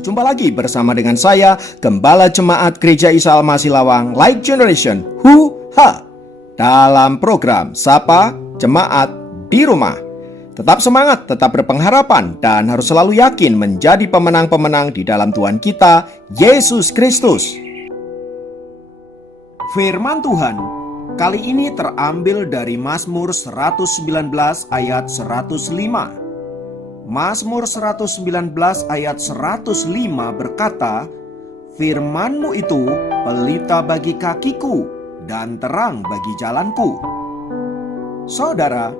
Berjumpa lagi bersama dengan saya, Gembala Jemaat Gereja Isa Al-Masih Lawang, Light Generation, dalam program Sapa Jemaat di Rumah. Tetap semangat, tetap berpengharapan, dan harus selalu yakin menjadi pemenang-pemenang di dalam Tuhan kita, Yesus Kristus. Firman Tuhan kali ini terambil dari Mazmur 119 ayat 105. Mazmur 119 ayat 105 berkata, "Firman-Mu itu pelita bagi kakiku dan terang bagi jalanku." Saudara,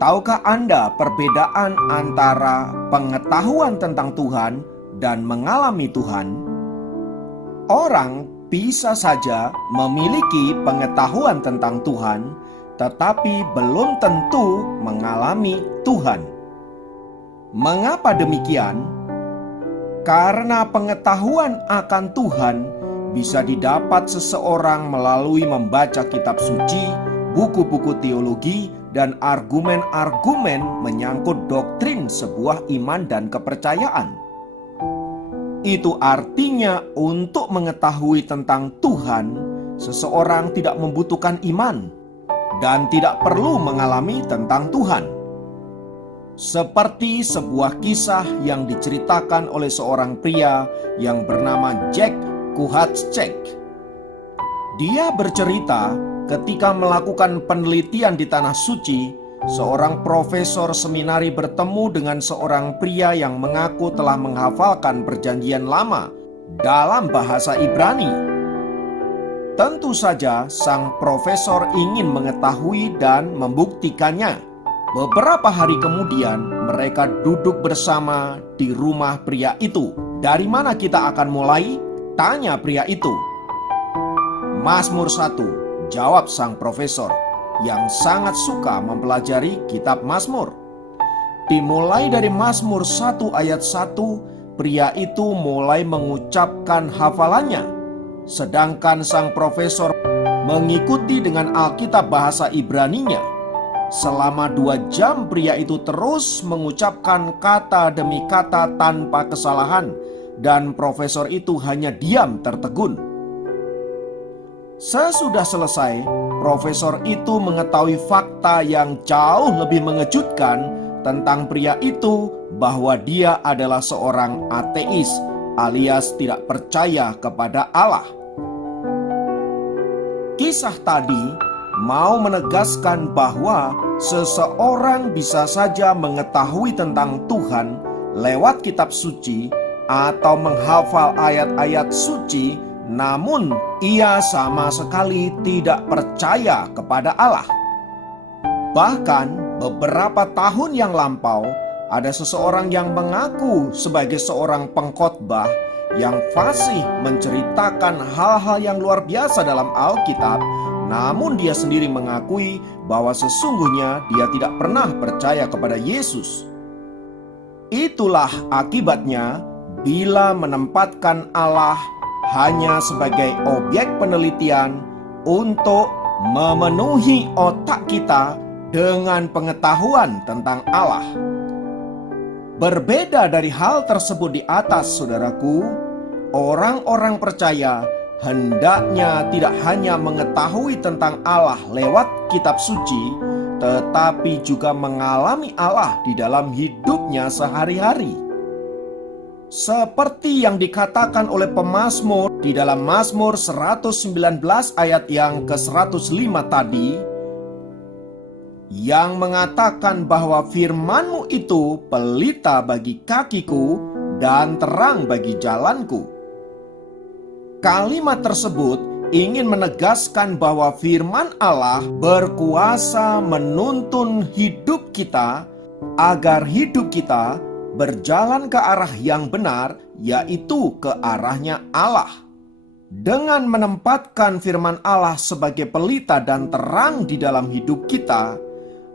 tahukah Anda perbedaan antara pengetahuan tentang Tuhan dan mengalami Tuhan? Orang bisa saja memiliki pengetahuan tentang Tuhan, tetapi belum tentu mengalami Tuhan. Mengapa demikian? Karena pengetahuan akan Tuhan bisa didapat seseorang melalui membaca kitab suci, buku-buku teologi, dan argumen-argumen menyangkut doktrin sebuah iman dan kepercayaan. Itu artinya untuk mengetahui tentang Tuhan, seseorang tidak membutuhkan iman dan tidak perlu mengalami tentang Tuhan. Seperti sebuah kisah yang diceritakan oleh seorang pria yang bernama Jack Kuhatschek. Dia bercerita ketika melakukan penelitian di Tanah Suci, seorang profesor seminari bertemu dengan seorang pria yang mengaku telah menghafalkan Perjanjian Lama dalam bahasa Ibrani. Tentu saja sang profesor ingin mengetahui dan membuktikannya. Beberapa hari kemudian mereka duduk bersama di rumah pria itu. "Dari mana kita akan mulai?" tanya pria itu. "Mazmur 1," jawab sang profesor yang sangat suka mempelajari kitab Mazmur. Dimulai dari Mazmur 1 ayat 1, pria itu mulai mengucapkan hafalannya. Sedangkan sang profesor mengikuti dengan Alkitab bahasa Ibraninya. Selama 2 jam pria itu terus mengucapkan kata demi kata tanpa kesalahan, dan profesor itu hanya diam tertegun. Sesudah selesai, profesor itu mengetahui fakta yang jauh lebih mengejutkan tentang pria itu, bahwa dia adalah seorang ateis alias tidak percaya kepada Allah. Kisah tadi mau menegaskan bahwa seseorang bisa saja mengetahui tentang Tuhan lewat kitab suci atau menghafal ayat-ayat suci, namun ia sama sekali tidak percaya kepada Allah. Bahkan beberapa tahun yang lampau, ada seseorang yang mengaku sebagai seorang pengkhotbah yang fasih menceritakan hal-hal yang luar biasa dalam Alkitab. Namun dia sendiri mengakui bahwa sesungguhnya dia tidak pernah percaya kepada Yesus. Itulah akibatnya bila menempatkan Allah hanya sebagai objek penelitian untuk memenuhi otak kita dengan pengetahuan tentang Allah. Berbeda dari hal tersebut di atas, saudaraku, orang-orang percaya hendaknya tidak hanya mengetahui tentang Allah lewat kitab suci, tetapi juga mengalami Allah di dalam hidupnya sehari-hari. Seperti yang dikatakan oleh pemazmur di dalam Mazmur 119 ayat yang ke-105 tadi, yang mengatakan bahwa firman-Mu itu pelita bagi kakiku dan terang bagi jalanku. Kalimat tersebut ingin menegaskan bahwa firman Allah berkuasa menuntun hidup kita agar hidup kita berjalan ke arah yang benar, yaitu ke arahnya Allah. Dengan menempatkan firman Allah sebagai pelita dan terang di dalam hidup kita,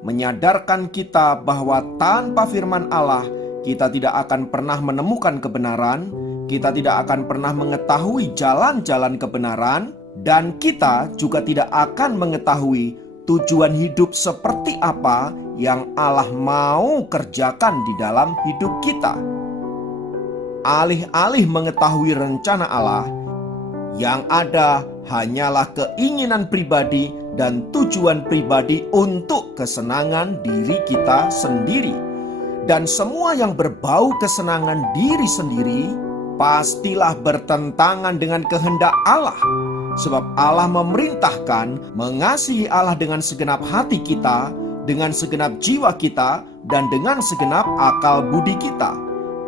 menyadarkan kita bahwa tanpa firman Allah kita tidak akan pernah menemukan kebenaran, kita tidak akan pernah mengetahui jalan-jalan kebenaran, dan kita juga tidak akan mengetahui tujuan hidup seperti apa yang Allah mau kerjakan di dalam hidup kita. alih-alih mengetahui rencana Allah, yang ada hanyalah keinginan pribadi dan tujuan pribadi untuk kesenangan diri kita sendiri. Dan semua yang berbau kesenangan diri sendiri pastilah bertentangan dengan kehendak Allah. Sebab Allah memerintahkan mengasihi Allah dengan segenap hati kita, dengan segenap jiwa kita, dan dengan segenap akal budi kita.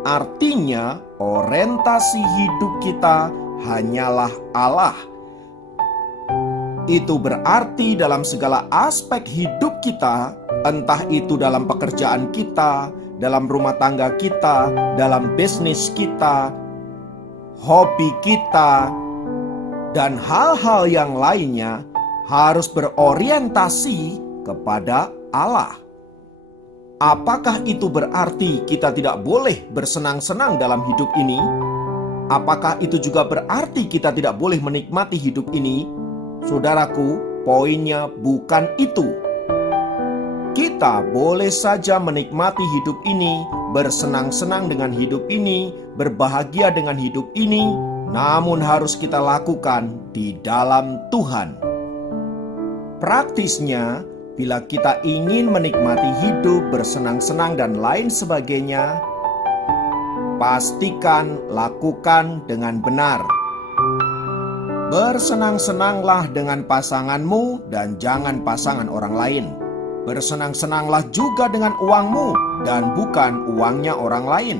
Artinya, orientasi hidup kita hanyalah Allah. Itu berarti dalam segala aspek hidup kita, entah itu dalam pekerjaan kita, dalam rumah tangga kita, dalam bisnis kita, hobi kita, dan hal-hal yang lainnya, harus berorientasi kepada Allah. Apakah itu berarti kita tidak boleh bersenang-senang dalam hidup ini? Apakah itu juga berarti kita tidak boleh menikmati hidup ini? Saudaraku, poinnya bukan itu. Kita boleh saja menikmati hidup ini, bersenang-senang dengan hidup ini, berbahagia dengan hidup ini, namun harus kita lakukan di dalam Tuhan. Praktisnya, bila kita ingin menikmati hidup, bersenang-senang dan lain sebagainya, pastikan lakukan dengan benar. Bersenang-senanglah dengan pasanganmu dan jangan pasangan orang lain. Bersenang-senanglah juga dengan uangmu dan bukan uangnya orang lain.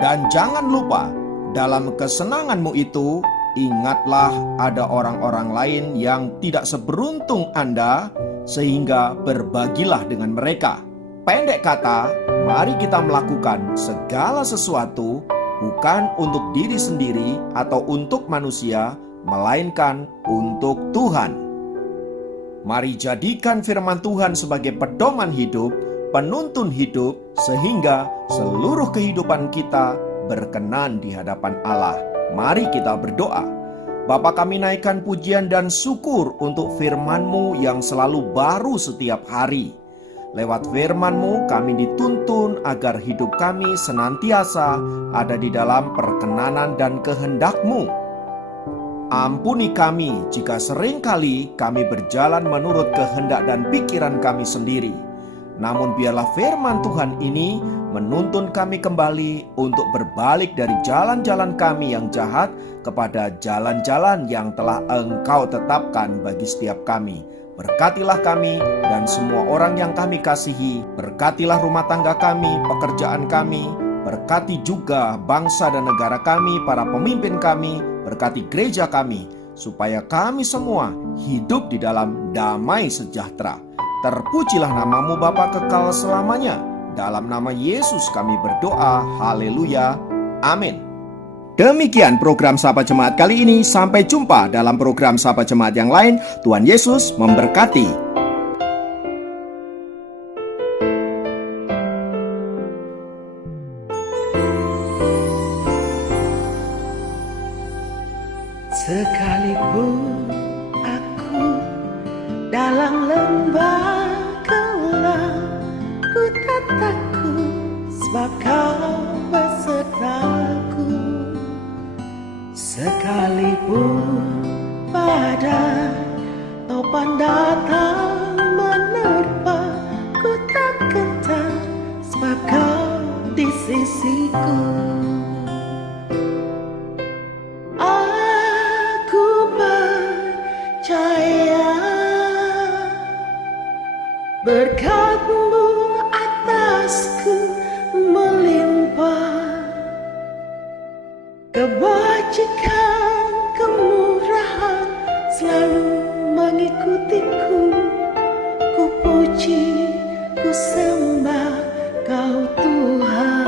Dan jangan lupa, dalam kesenanganmu itu, ingatlah ada orang-orang lain yang tidak seberuntung Anda, sehingga berbagilah dengan mereka. Pendek kata, mari kita melakukan segala sesuatu bukan untuk diri sendiri atau untuk manusia, melainkan untuk Tuhan. Mari jadikan firman Tuhan sebagai pedoman hidup, penuntun hidup, sehingga seluruh kehidupan kita berkenan di hadapan Allah. Mari kita berdoa. Bapa, kami naikkan pujian dan syukur untuk firman-Mu yang selalu baru setiap hari. Lewat firman-Mu kami dituntun agar hidup kami senantiasa ada di dalam perkenanan dan kehendak-Mu. Ampuni kami jika seringkali kami berjalan menurut kehendak dan pikiran kami sendiri. Namun biarlah firman Tuhan ini menuntun kami kembali untuk berbalik dari jalan-jalan kami yang jahat kepada jalan-jalan yang telah Engkau tetapkan bagi setiap kami. Berkatilah kami dan semua orang yang kami kasihi. Berkatilah rumah tangga kami, pekerjaan kami. Berkati juga bangsa dan negara kami, para pemimpin kami. Berkati gereja kami, supaya kami semua hidup di dalam damai sejahtera. Terpujilah namamu Bapa kekal selamanya. Dalam nama Yesus kami berdoa. Haleluya. Amin. Demikian program Sapa Jemaat kali ini. Sampai jumpa dalam program Sapa Jemaat yang lain. Tuhan Yesus memberkati. Sekalipun aku dalam lembah gelap, ku tak takut sebab Kau besertaku. Sekalipun badai topan datang menerpa, ku tak gentar sebab Kau di sisiku. Aku percaya berkat-Mu atasku melimpah, kebajikan, kemurahan selalu mengikutiku. Ku puji, ku sembah Kau Tuhan.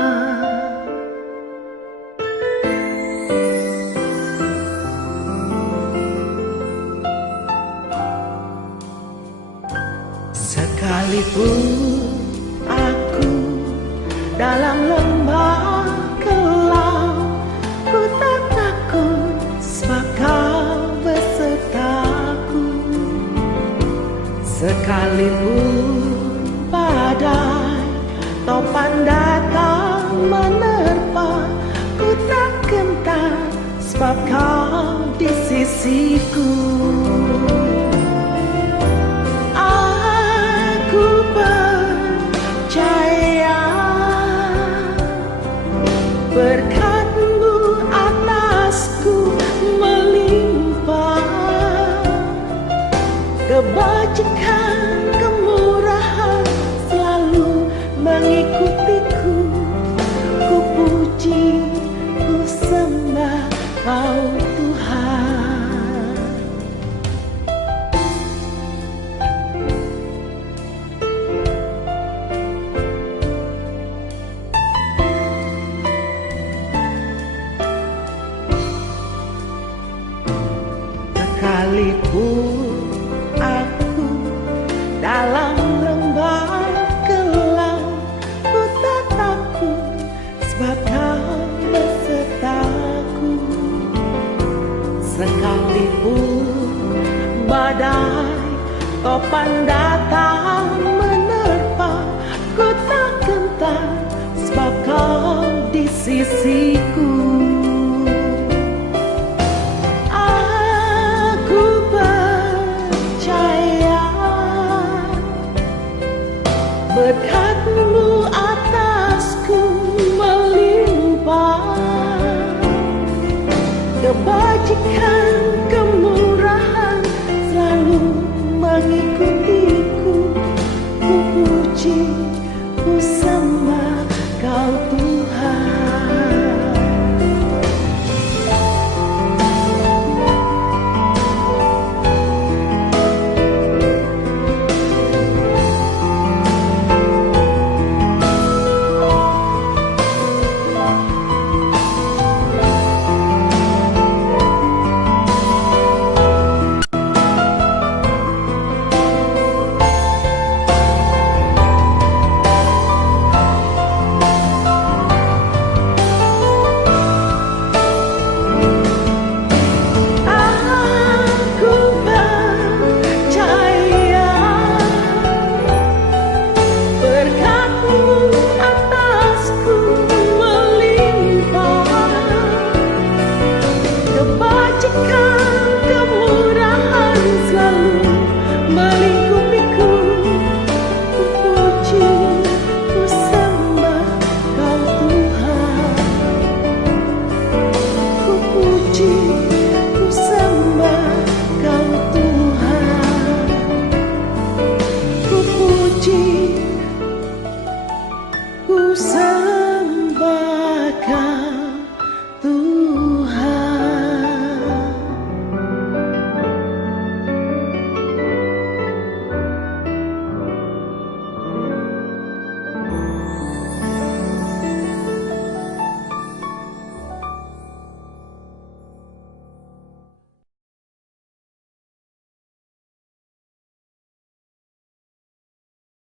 Sekalipun aku dalam lembah gelap, ku tak takut sebab Kau besertaku. sebab kau di sisiku. Aku percaya berkat-Mu atasku melimpah, kebajikan, kemurahan selalu mengikutiku. Ku puji, ku sembah Kau Tuhan. Sekalipun aku dalam lembah gelap, ku tak takut sebab Kau besertaku. Sekalipun badai topan datang menerpa, ku tak gentar sebab Kau di sisiku.